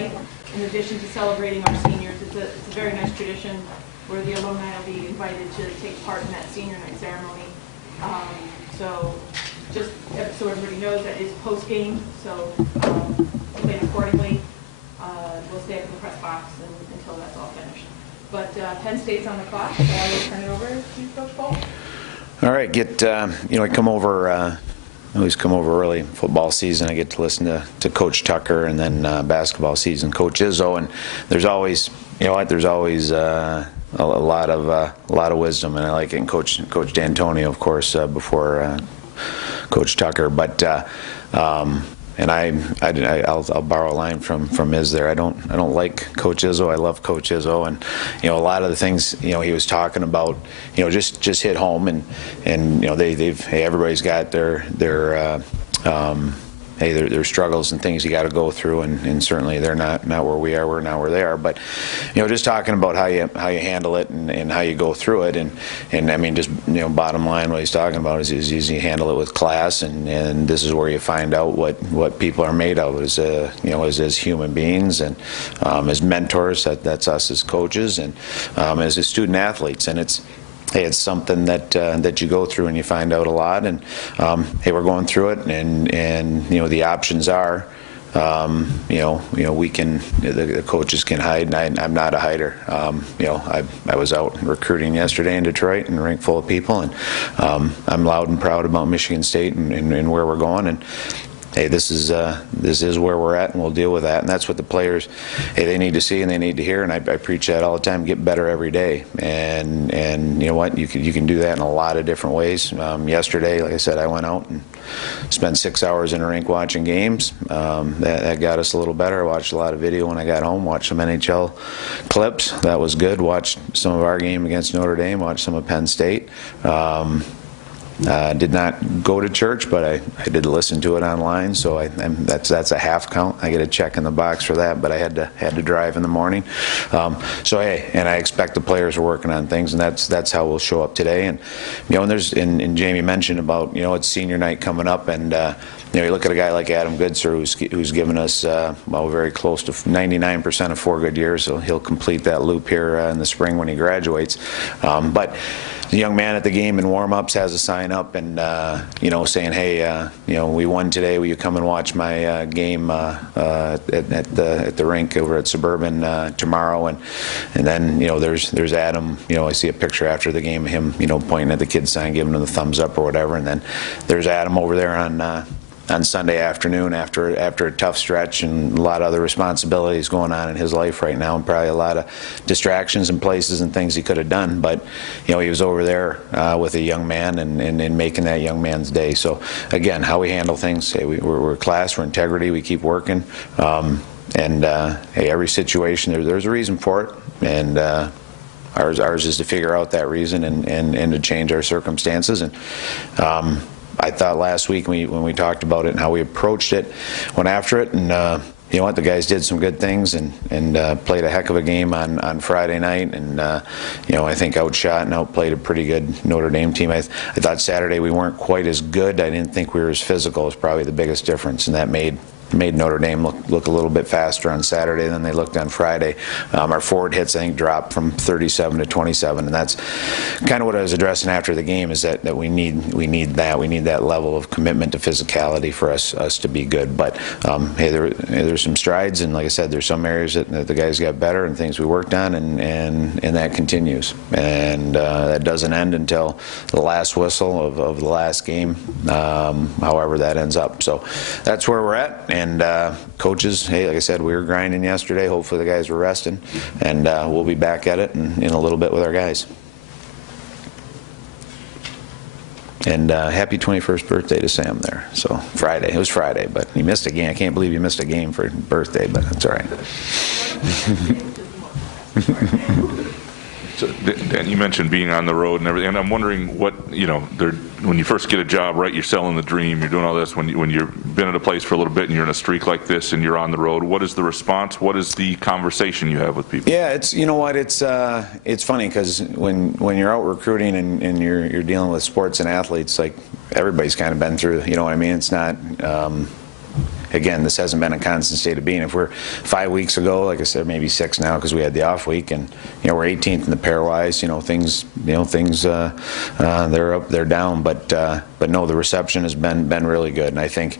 night. In addition to celebrating our seniors, it's a very nice tradition where the alumni will be invited to take part in that senior night ceremony. So just so everybody knows, that is post-game, so plan accordingly. We'll stay up in the press box until that's all finished. But Penn State's on the clock, so I will turn it over to Coach Cole. All right, I come over. I always come over early football season. I get to listen to Coach Tucker, and then basketball season, Coach Izzo, and there's always, there's always a lot of wisdom, and I like it. And Coach D'Antonio, of course, before Coach Tucker, but. And I'll borrow a line from Iz there. I don't like Coach Izzo. I love Coach Izzo, and a lot of the things he was talking about, just hit home, and everybody's got their struggles and things you got to go through, and certainly they're not where we are. We're not where they are. But just talking about how you handle it and how you go through it, and I mean, just bottom line, what he's talking about is you handle it with class, and this is where you find out what people are made of as human beings, and as mentors. That's us as coaches, and as student athletes, and it's something that you go through and you find out a lot, and we're going through it, and the options are, we can, the coaches can hide, and I'm not a hider. I was out recruiting yesterday in Detroit, and a rink full of people, and I'm loud and proud about Michigan State and where we're going, and this is where we're at, and we'll deal with that. And that's what the players, they need to see and they need to hear. And I preach that all the time: get better every day. And you know what? You can do that in a lot of different ways. Yesterday, like I said, I went out and spent 6 hours in a rink watching games. That got us a little better. I watched a lot of video when I got home. Watched some NHL clips. That was good. Watched some of our game against Notre Dame. Watched some of Penn State. Did not go to church, but I did listen to it online, so that's a half count. I get a check in the box for that, but I had to drive in the morning. And I expect the players are working on things, and that's how we'll show up today. And and Jamie mentioned about it's senior night coming up, and you look at a guy like Adam Goodser, who's given us very close to 99% of 4 good years, so he'll complete that loop here in the spring when he graduates. But the young man at the game in warm-ups has a sign up, and saying, hey, we won today. Will you come and watch my game at the rink over at Suburban tomorrow? And then there's Adam. I see a picture after the game of him pointing at the kid's sign, giving him the thumbs up or whatever. And then there's Adam over there on Sunday afternoon after a tough stretch and a lot of other responsibilities going on in his life right now, and probably a lot of distractions and places and things he could have done. But he was over there with a young man and making that young man's day. So again, how we handle things, we're class, we're integrity, we keep working, and every situation there's a reason for it, and ours is to figure out that reason and to change our circumstances. And I thought last week when we talked about it and how we approached it, went after it, and the guys did some good things and played a heck of a game on Friday night, and I think outshot and outplayed a pretty good Notre Dame team. I thought Saturday we weren't quite as good. I didn't think we were as physical. Is probably the biggest difference, and that made Notre Dame look a little bit faster on Saturday than they looked on Friday. Our forward hits, I think, dropped from 37 to 27, and that's kind of what I was addressing after the game, is that we need that level of commitment to physicality for us to be good. But there's some strides, and like I said, there's some areas that the guys got better and things we worked on, and that continues, and that doesn't end until the last whistle of the last game, however that ends up. So that's where we're at. And coaches, like I said, we were grinding yesterday. Hopefully the guys were resting, and we'll be back at it in a little bit with our guys. And happy 21st birthday to Sam there. So Friday, it was Friday, but he missed a game. I can't believe you missed a game for birthday, but that's all right. So, and you mentioned being on the road and everything, and I'm wondering what, when you first get a job, right, you're selling the dream, you're doing all this, when you've been at a place for a little bit and you're in a streak like this and you're on the road, what is the response? What is the conversation you have with people? Yeah, it's funny, because when you're out recruiting and you're dealing with sports and athletes, like everybody's kind of been through, you know what I mean? It's not, again, this hasn't been a constant state of being. If we're 5 weeks ago, like I said, maybe 6 now because we had the off week, and we're 18th in the pairwise. Things they're up, they're down, but no, the reception has been really good, and I think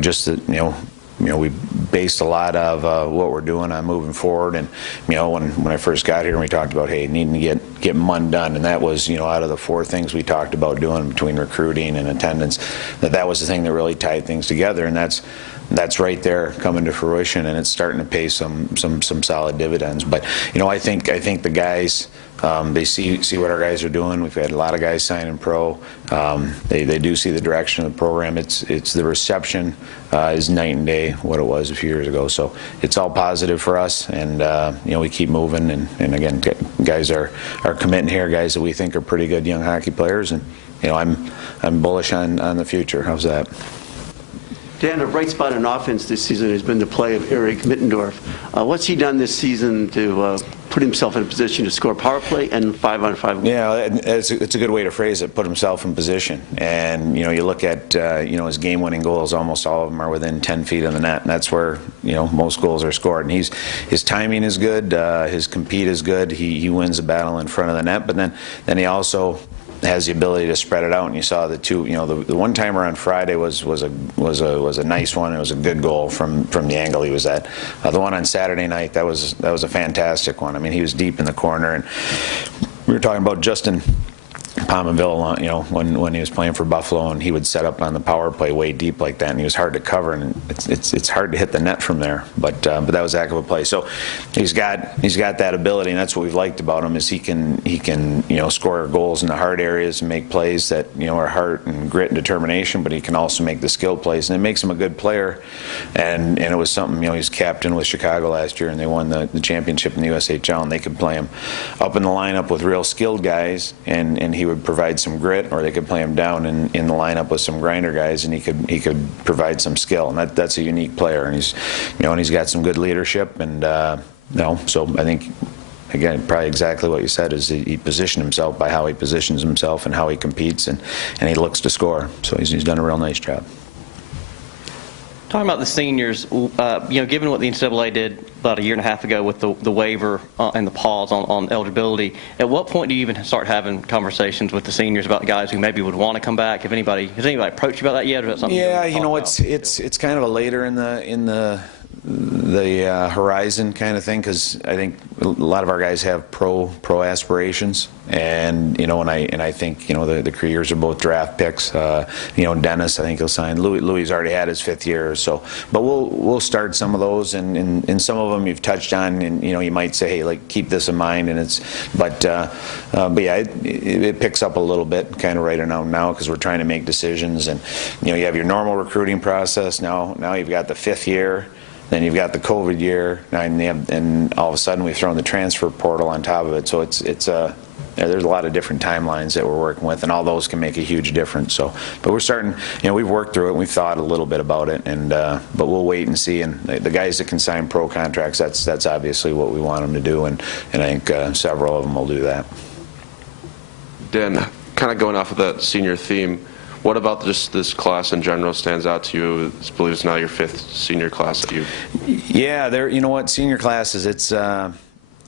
just that we based a lot of what we're doing on moving forward. And when I first got here, we talked about, hey, needing to get MUN done, and that was out of the 4 things we talked about doing between recruiting and attendance, that was the thing that really tied things together, and that's right there coming to fruition, and it's starting to pay some solid dividends. But I think the guys, they see what our guys are doing. We've had a lot of guys signing pro. They do see the direction of the program. It's the reception is night and day what it was a few years ago. So it's all positive for us, and we keep moving. And again, guys are committing here, guys that we think are pretty good young hockey players, and I'm bullish on the future. How's that? Dan, a bright spot in offense this season has been the play of Eric Mittendorf. What's he done this season to put himself in a position to score power play and 5-on-5 goals? Yeah, it's a good way to phrase it, put himself in position. And, you look at, his game-winning goals, almost all of them are within 10 feet of the net, and that's where, most goals are scored. And his timing is good, his compete is good, he wins the battle in front of the net, but then he also has the ability to spread it out, and you saw the two. The one timer on Friday was a nice one. It was a good goal from the angle he was at. The one on Saturday night, that was a fantastic one. I mean, he was deep in the corner, and we were talking about Justin Pominville, when he was playing for Buffalo, and he would set up on the power play way deep like that, and he was hard to cover, and it's hard to hit the net from there. But that was a heck of a play. So he's got that ability, and that's what we've liked about him, is he can score goals in the hard areas and make plays that are heart and grit and determination, but he can also make the skill plays, and it makes him a good player. And it was something, he's captain with Chicago last year, and they won the championship in the USHL, and they could play him up in the lineup with real skilled guys, and he would provide some grit, or they could play him down in the lineup with some grinder guys, and he could provide some skill, and that's a unique player, and he's got some good leadership, and so I think, again, probably exactly what you said, is he positioned himself by how he positions himself and how he competes, and he looks to score, so he's done a real nice job. Talking about the seniors, given what the NCAA did about a year and a half ago with the waiver and the pause on eligibility, at what point do you even start having conversations with the seniors about guys who maybe would want to come back? Has anybody approached you about that yet, or is that something? Yeah, it's kind of a later in the horizon kind of thing, because I think a lot of our guys have pro aspirations, and and I think the careers are both draft picks. Dennis, I think he'll sign. Louis already had his 5th year or so, but we'll start some of those, and some of them you've touched on, and you might say, hey, like, keep this in mind, and but yeah, it picks up a little bit kind of right around now, because we're trying to make decisions, and you have your normal recruiting process now you've got the 5th year. Then you've got the COVID year, and all of a sudden we've thrown the transfer portal on top of it. So there's a lot of different timelines that we're working with, and all those can make a huge difference. So, but we're starting. We've worked through it, and we've thought a little bit about it, and but we'll wait and see. And the guys that can sign pro contracts, that's obviously what we want them to do, and I think several of them will do that. Dan, kind of going off of that senior theme, what about just this class in general stands out to you? I believe it's now your 5th senior class that you. Yeah, senior classes, it's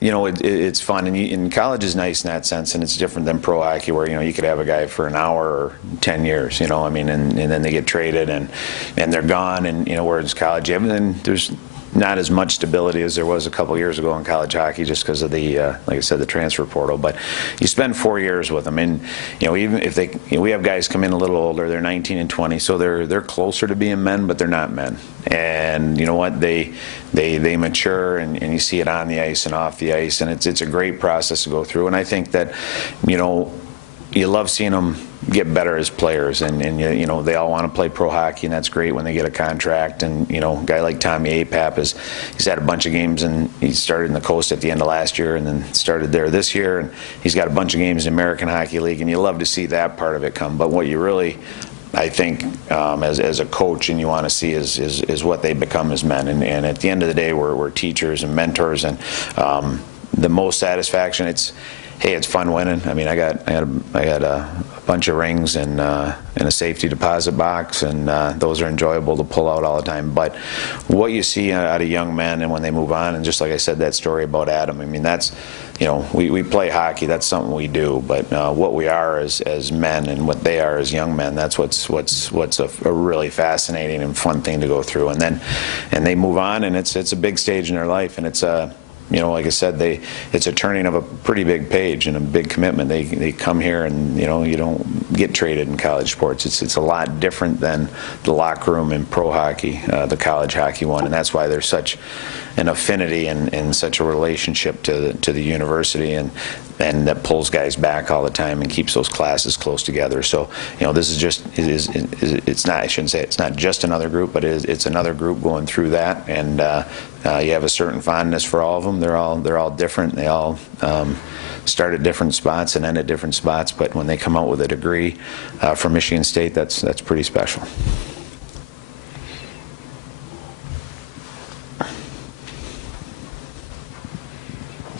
it's fun, and college is nice in that sense, and it's different than pro hockey, where you could have a guy for an hour or 10 years, and then they get traded and they're gone, and whereas college, then there's not as much stability as there was a couple years ago in college hockey, just because of the, like I said, the transfer portal. But you spend 4 years with them, and even if they, we have guys come in a little older, they're 19 and 20, so they're closer to being men, but they're not men. And you know what, they mature, and you see it on the ice and off the ice, and it's a great process to go through. And I think that you love seeing them get better as players, and they all want to play pro hockey, and that's great when they get a contract. And a guy like Tommy Apap he's had a bunch of games, and he started in the Coast at the end of last year, and then started there this year, and he's got a bunch of games in the American Hockey League, and you love to see that part of it come. But what you really, I think, as a coach, and you want to see is what they become as men. And at the end of the day, we're teachers and mentors, and the most satisfaction, hey, it's fun winning. I mean, I got a bunch of rings and a safety deposit box, and those are enjoyable to pull out all the time. But what you see out of young men, and when they move on, and just like I said, that story about Adam, I mean, that's, you know, we play hockey, that's something we do, but what we are as men and what they are as young men, that's what's a really fascinating and fun thing to go through. And they move on, and it's a big stage in their life, and it's a, you know, like I said, it's a turning of a pretty big page and a big commitment. They come here, and you know, you don't get traded in college sports. It's a lot different than the locker room in pro hockey, the college hockey one, and that's why there's such an affinity and such a relationship to the university, and that pulls guys back all the time and keeps those classes close together. So, you know, this is just, it's not, I shouldn't say it's not just another group, but it's another group going through that, and you have a certain fondness for all of them. They're all different. They all start at different spots and end at different spots, but when they come out with a degree from Michigan State, that's pretty special.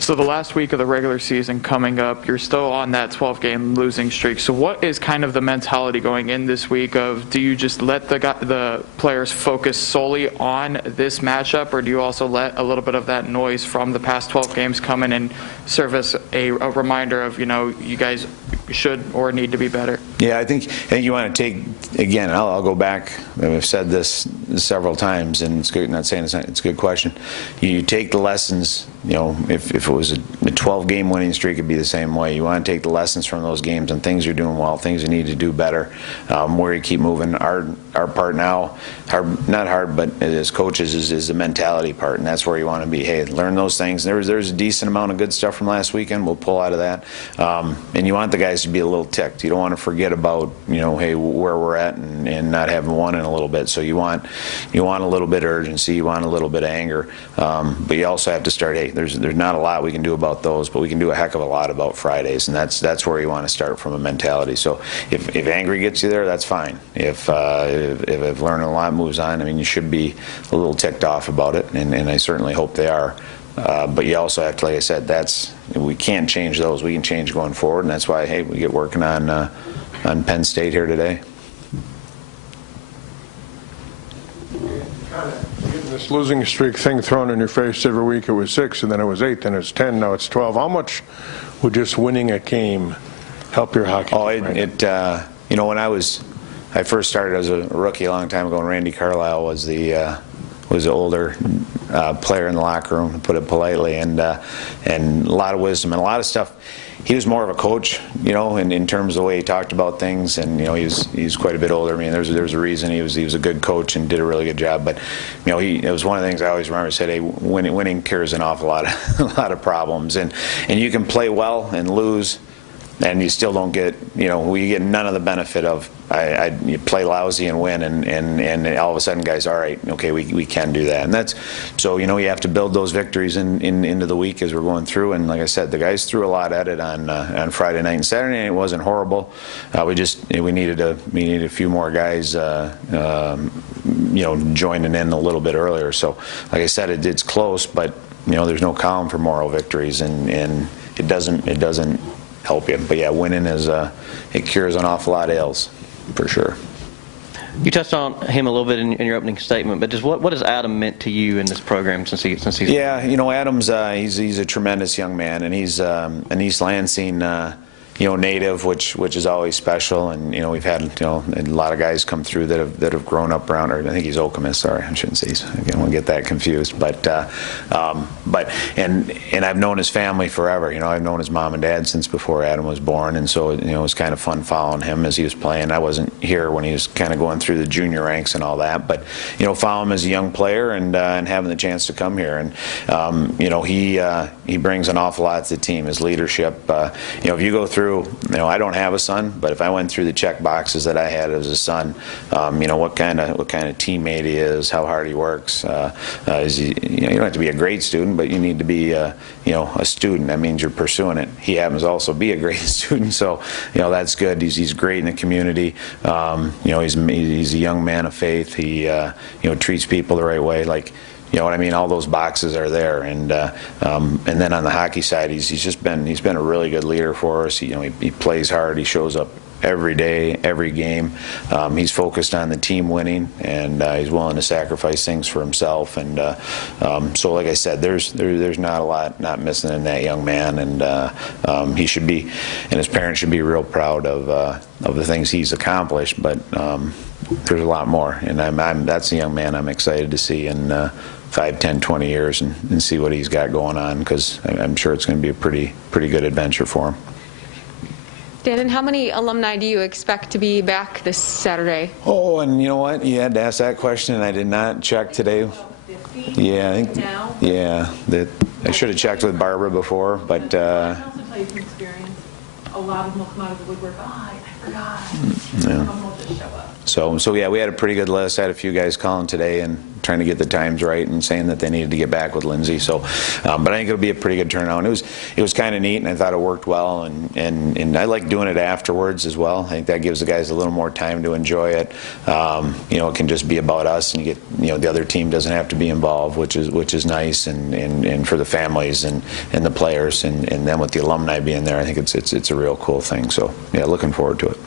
So the last week of the regular season coming up, you're still on that 12-game losing streak. So what is kind of the mentality going in this week of, do you just let the players focus solely on this matchup, or do you also let a little bit of that noise from the past 12 games come in and serve as a reminder of, you know, you guys should or need to be better? Yeah, I think you want to take, again, I'll go back, I've said this several times, and it's good, not saying it's a good question. You take the lessons, you know, if it was a 12-game winning streak, it'd be the same way. You want to take the lessons from those games and things you're doing well, things you need to do better, where you keep moving. Our part now, not hard, but as coaches, is the mentality part, and that's where you want to be. Hey, learn those things. There's a decent amount of good stuff from last weekend. We'll pull out of that, and you want the guys to be a little ticked. You don't want to forget about, you know, hey, where we're at and not having won in a little bit. So you want a little bit of urgency, you want a little bit of anger, but you also have to start. Hey, there's not a lot we can do about those, but we can do a heck of a lot about Fridays, and that's where you want to start from a mentality. So if angry gets you there, that's fine. If learning a lot moves on, I mean, you should be a little ticked off about it, and I certainly hope they are. But you also have to, like I said, we can't change those. We can change going forward, and that's why, hey, we get working on Penn State here today. Getting this losing streak thing thrown in your face every week. It was 6, and then it was 8, then it's 10, now it's 12. How much would just winning a game help your hockey? Oh, you know, when I first started as a rookie a long time ago, and Randy Carlisle was the older player in the locker room, to put it politely, and a lot of wisdom and a lot of stuff. He was more of a coach, you know, in terms of the way he talked about things, and you know, he's quite a bit older. I mean, there's a reason he was a good coach and did a really good job. But you know, it was one of the things I always remember. He said, "Hey, winning cures an awful lot of problems, and you can play well and lose, and you still don't get, you know, you get none of the benefit of you play lousy and win, and all of a sudden, guys, all right, okay, we can do that." And that's, so, you know, you have to build those victories into the week as we're going through. And like I said, the guys threw a lot at it on Friday night and Saturday, and it wasn't horrible. We needed a few more guys, you know, joining in a little bit earlier. So, like I said, it's close, but you know, there's no column for moral victories, and it doesn't help you. But yeah, winning it cures an awful lot of ills, for sure. You touched on him a little bit in your opening statement, but just what has Adam meant to you in this program since he's? Yeah, you know, Adam's he's a tremendous young man, and he's an East Lansing you know, native, which is always special. And you know, we've had, you know, a lot of guys come through that have grown up around. Or I think he's Okemos. Sorry, I shouldn't say. I don't want to get that confused. But I've known his family forever. You know, I've known his mom and dad since before Adam was born, and so, you know, it was kind of fun following him as he was playing. I wasn't here when he was kind of going through the junior ranks and all that, but you know, follow him as a young player and having the chance to come here. And you know, he brings an awful lot to the team. His leadership. You know, if you go through, you know, I don't have a son, but if I went through the check boxes that I had as a son, you know, what kind of teammate he is, how hard he works. Is he, you know, you don't have to be a great student, but you need to be, you know, a student. That means you're pursuing it. He happens to also be a great student, so you know, that's good. He's great in the community. You know, he's a young man of faith. He you know, treats people the right way. Like, you know what I mean? All those boxes are there, and then on the hockey side, he's been a really good leader for us. He plays hard. He shows up every day, every game. He's focused on the team winning, and he's willing to sacrifice things for himself. And so, like I said, there's not a lot not missing in that young man, and he should be, and his parents should be real proud of the things he's accomplished. But there's a lot more, and that's a young man I'm excited to see in 5, 10, 20 years and see what he's got going on, because I'm sure it's going to be a pretty good adventure for him. Dan, and how many alumni do you expect to be back this Saturday? Oh, and you know what? You had to ask that question, and I did not check today. 50 Yeah, I think. now. Yeah, I should have checked with Barbara before, but. I can also tell you from experience, a lot of them will come out of the woodwork. Oh, I forgot. Some of them will just show up. So yeah, we had a pretty good list. I had a few guys calling today and trying to get the times right and saying that they needed to get back with Lindsay. So, but I think it'll be a pretty good turnout. And it was kind of neat, and I thought it worked well. And I like doing it afterwards as well. I think that gives the guys a little more time to enjoy it. It can just be about us, and you get the other team doesn't have to be involved, which is nice, and for the families and the players, and then with the alumni being there, I think it's a real cool thing. So yeah, looking forward to it.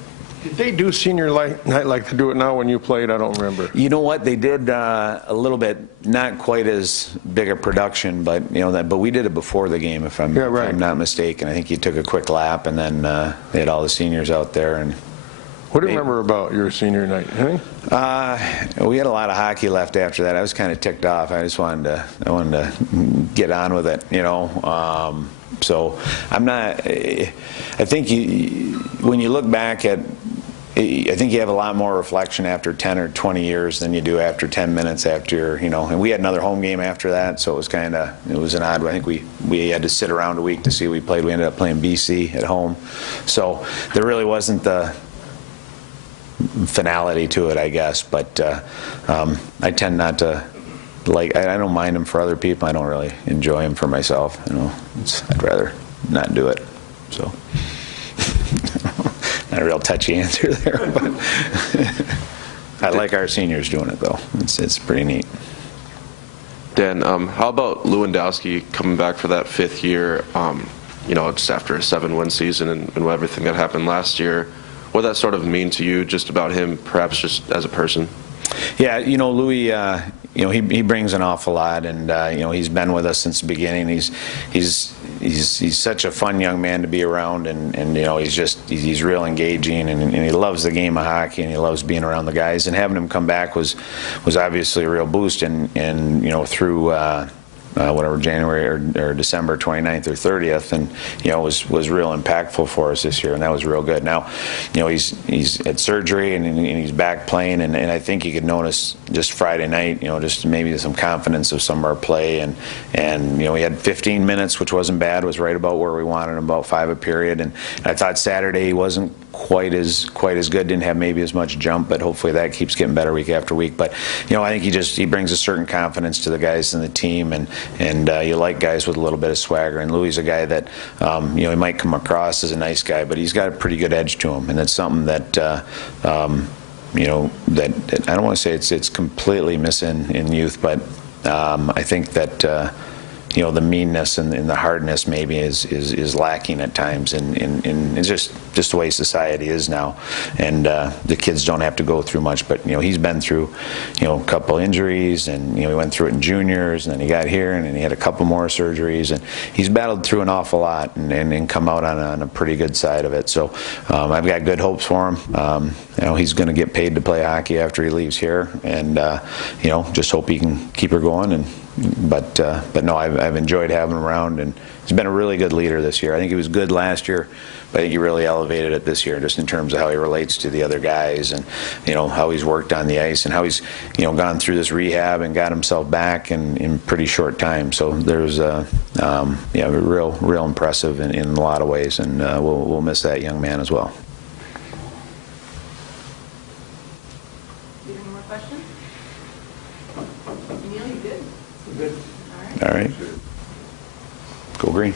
Did they do senior night like they do it now when you played? I don't remember. You know what? They did a little bit, not quite as big a production, but but we did it before the game, if I'm not mistaken. I think you took a quick lap, and then they had all the seniors out there. And what do you remember about your senior night? Anything? We had a lot of hockey left after that. I was kind of ticked off. I just wanted to get on with it, So I'm not. I think when you look back at, I think you have a lot more reflection after 10 or 20 years than you do after 10 minutes after, and we had another home game after that, so it was an odd one. I think we had to sit around a week to see who we played. We ended up playing BC at home, so there really wasn't the finality to it, I guess, but I tend not to. I don't mind them for other people. I don't really enjoy them for myself. I'd rather not do it. So, not a real touchy answer there, but I like our seniors doing it though. It's pretty neat. Dan, how about Lewandowski coming back for that 5th year? Just after a 7-win season and everything that happened last year. What does that sort of mean to you, just about him, perhaps just as a person? Yeah, Louis, he brings an awful lot, and he's been with us since the beginning. He's such a fun young man to be around, and he's real engaging, and he loves the game of hockey, and he loves being around the guys. And having him come back was obviously a real boost, and through. Whatever, January or December 29th or 30th, and was real impactful for us this year, and that was real good. Now, he's at surgery and he's back playing, and I think you could notice just Friday night, just maybe some confidence of some of our play, and he had 15 minutes, which wasn't bad. It was right about where we wanted him, about 5 a period, and I thought Saturday he wasn't quite as good, didn't have maybe as much jump, but hopefully that keeps getting better week after week. But I think he brings a certain confidence to the guys in the team, and you like guys with a little bit of swagger. And Louis is a guy that he might come across as a nice guy, but he's got a pretty good edge to him, and that's something that that I don't want to say it's completely missing in youth, but I think that. The meanness and the hardness maybe is lacking at times, and it's just the way society is now, and the kids don't have to go through much. But he's been through a couple injuries, and he went through it in juniors, and then he got here, and then he had a couple more surgeries, and he's battled through an awful lot and come out on a pretty good side of it. So I've got good hopes for him. He's going to get paid to play hockey after he leaves here, and just hope he can keep her going. But no, I've enjoyed having him around, and he's been a really good leader this year. I think he was good last year, but I think he really elevated it this year, just in terms of how he relates to the other guys, and how he's worked on the ice, and how he's gone through this rehab and got himself back in pretty short time. So there's real impressive in a lot of ways, and we'll miss that young man as well. Any more questions? Neil, you good? All right. Go Green.